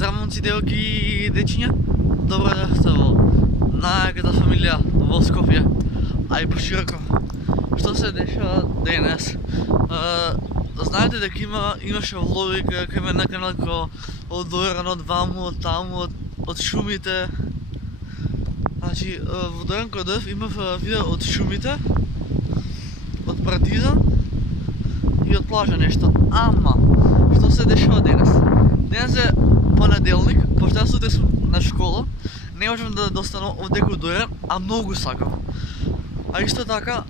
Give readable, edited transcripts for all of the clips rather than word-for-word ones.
Здравейте, делки и дечиња. Добро дојдовте во најаката фамилија во Скопје, а и пошироко. Што се дешава денес? Знаете дека имаше влоги кај мене на канал од Дојран, од ваму, од таму, од шумите. Значи, во Дојран кога дојдов имав видео од шумите, од Партизан и од плажа нешто. Ама, што се дешава денес? Денес е понеделник, пошто јас утре сум на школа, не можам да останам овде во Дојран, а многу сакам. А исто така,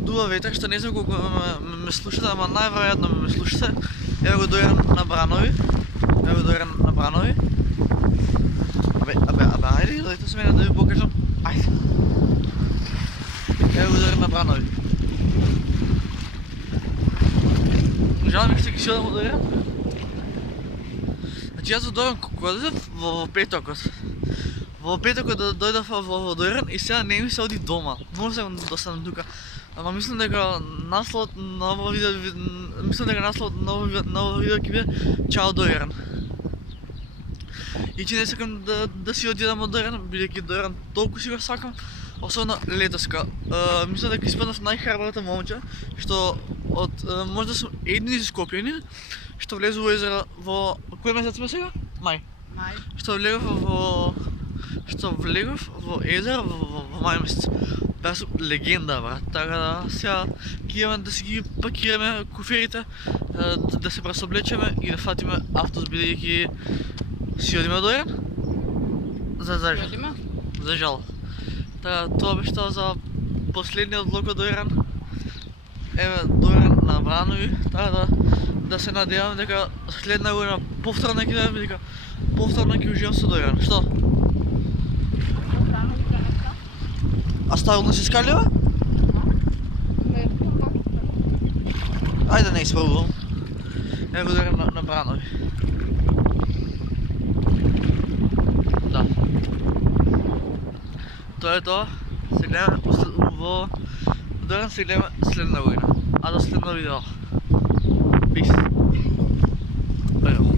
дува ветер, што не знам колку ме слушате, ама најверојатно ме слушате. Ево го Дојран на Бранови. Ево го Дојран на Бранови. Ајде, дојдете со мене да ви покажам. Ајде. Ево го Дојран на Бранови. Жалам ми што ќе си одам во Дојран. Значи јас во Дојран кога дојдов во петокот. Во петокот дојдов во Дојран и сега не ми се оди дома. Можам да останам тука. Ама мислам дека насловот на ово видео ќе биде Чао Дојран. И че не сакам да си одидам од Дојран, бидејќи Дојран толку си го сакам, особено летоска. Мислам дека испаднав најхраброто момче, што од можда сум едини скопјанин што влезе во езеро во кој месец сме сега? Мај. Што влегов во езеро во мај месец. Беа сум легенда, брат. Така да сега ќе имаме да си ги пакираме куферите, да се пресоблечеме и да фатиме автобус, бидејќи си одиме до Дојран? За жал. Така, тоа беше тоа за последниот влог од Дојран. Еве Дојран на Бранови, така да се надевам дека следна година повторно ќе дојдам, дека повторно ќе уживам со Дојран. Што? А стабилно си скалива? Ајде не испробувам. Ево Дојран на Бранови. Да. Тоа е тоа. Се гледаме во Дојран, се гледаме следна година. А до следно видео. Peace. Браво.